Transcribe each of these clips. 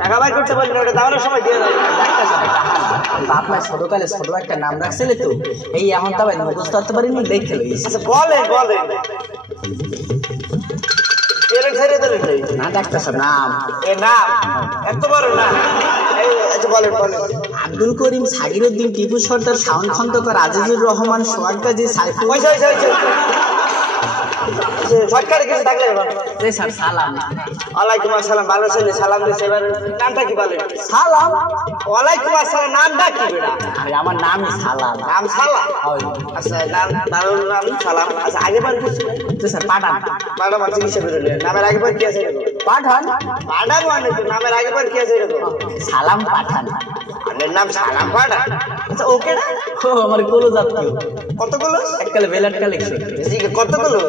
টাকা বাইর করতে বললেন ওটা দাঁড়ানোর সময় দিয়ে দেয়। আপনার ছোটকালে ছোট একটা নাম রাখছিলে তো, এই এখন তো ভাই মুখস্থ করতে পারিনি, দেখে লইছি। আচ্ছা বলেন বলেন ছেড়ে দিলেন না ডাক্তার সাহেব নাম এ নাম এত বড় না। আচ্ছা বলেন বলেন। আব্দুল করিম, সাগিরউদ্দিন, টিপু সর্দার, শাওন খন্দকার, আজিজুর রহমান, সোহাগ গাজী, সাইফুল। শর্টকাটে কিছু থাকলে স্যার সালাম। ওয়ালাইকুম আসসালাম। ভালো ছেলে সালাম দিচ্ছে। এবার নামটা কি বলেন? সালাম। ওয়ালাইকুম আসসালাম নামটা কি বেটা? আরে আমার নামই সালাম। নাম সালাম? আচ্ছা নাম দারুল নাম সালাম। আচ্ছা আগে বার কিছু স্যার পাঠান। পাঠান মানে চিকিৎসা বেরোলে নামের আগে বার কি আছে এরকম? পাঠান পাঠান মানে তো নামের আগে বার কি আছে এরকম? সালাম পাঠান। আপনার নাম সালাম পাঠান? আচ্ছা ওকে না ও আমার কোলো জাতীয়। কতগুলো? এককালে বেলাট কালেকশন। কতগুলো?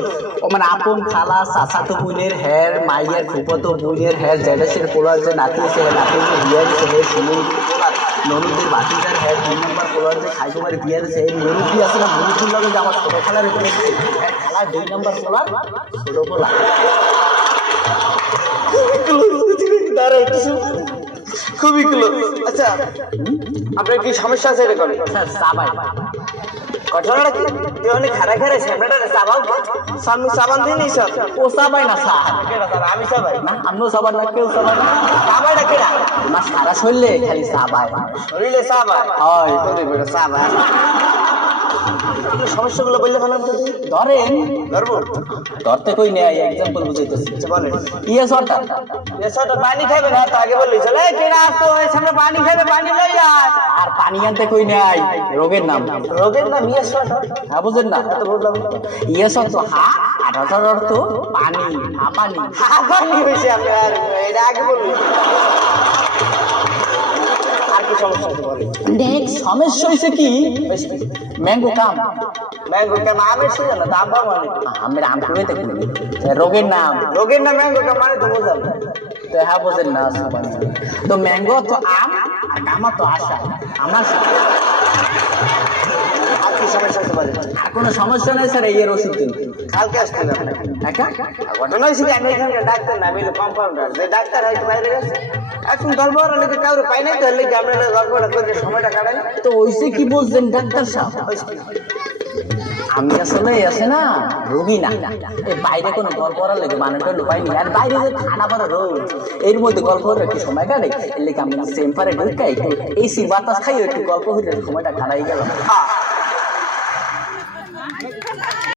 ও মানে আপন খালা চাচাতো বোনের হের, মাইয়ার ফুফতো বোনের হের, জেডেসের পোলার যে নাতি আছে নাতি যে বিয়ার আছে হে, সুমন পোলার ননুদের বাতিজার হের, 2 নম্বর পোলার যে খাইবার বিয়ার আছে এই মরুতি আছে না, মরুতির লগে যে আমার ছোট খালার এখানে খালার 2 নম্বর পোলার ছোট পোলা। খুবই ক্লোজ। আচ্ছা আপনার কি সমস্যা আছে এরকম? স্যার সাবাই ঘটনাটা কি? তুই অনেক খারাপ খারাপ স্যামরাটা চাবাও সামনে সাবান দিয়ে নিস। ও সাবাই না স্যার। আমি সবাই না আমিও সাবাই না, কেউ সাবাই না। সাবাইটা কেনা না সারা শরীরে খালি সাবাই শরীরে সাবাই হয়। সাবাই সমস্যাগুলো বললে ভালো হতো। ধরেন ধরবো ধরতে কই নেই, এক্সাম্পল বুঝাইতেছি। বলেন ইয়ে সরটা এসবটা পানি খাবে না তো আগে বললি চলে কেনা আসতো ওই সামনে পানি খাবে পানি লই আয়। আর পানি আনতে কই নেই, রোগের নাম। রোগের নাম ইয়েসটা হ্যাঁ বুঝেন না, এত বুঝলাম ইয়ে সর তো হা আর হাজার অর্থ পানি, হা পানি। আবার কি হয়েছে আপনি আর এটা আগে বললি। আর কি সমস্যা আছে বলেন? নেক্সট সমস্যা হয়েছে কি, ম্যাঙ্গো কাম। ম্যাঙ্গো কেন আমের সিজন না দাম পাবো অনেক। আমরা আম করে দেখি রোগের নাম। রোগের নাম ম্যাঙ্গো কেন মানে তো বুঝলাম না। তো হ্যাঁ বোঝেন না, তো ম্যাঙ্গো তো আম আর কামা তো আশা আমার। আর কি সমস্যা আছে বলেন? আর কোনো সমস্যা নেই স্যার, এই ওষুধ দিন। কালকে আসছিল একা ঘটনা হয়েছে কি আমি এখানকার ডাক্তার না আমি হলো কম্পাউন্ডার। যে ডাক্তার হয়তো বাইরে গেছে এখন গল্প করার লোকে কাউরে পাই নাই তো লিখে আমরা গল্পটা করে সময়টা কাটাই। তো ওইসে কি বলছেন ডাক্তার সাহেব? আমি আসলে আছে না রোগী না, এই বাইরে কোনো গল্প করার লেগে মানুষটা পাইনি। আর বাইরে যে ঠান্ডা পড়া রোগ, এর মধ্যে গল্প করে একটু সময় কাটে, এর লেগে আমি সেম্পারে ঢুকাই একটু এসি বাতাস খাই একটু গল্প হইলে সময়টা কাটাই গেল।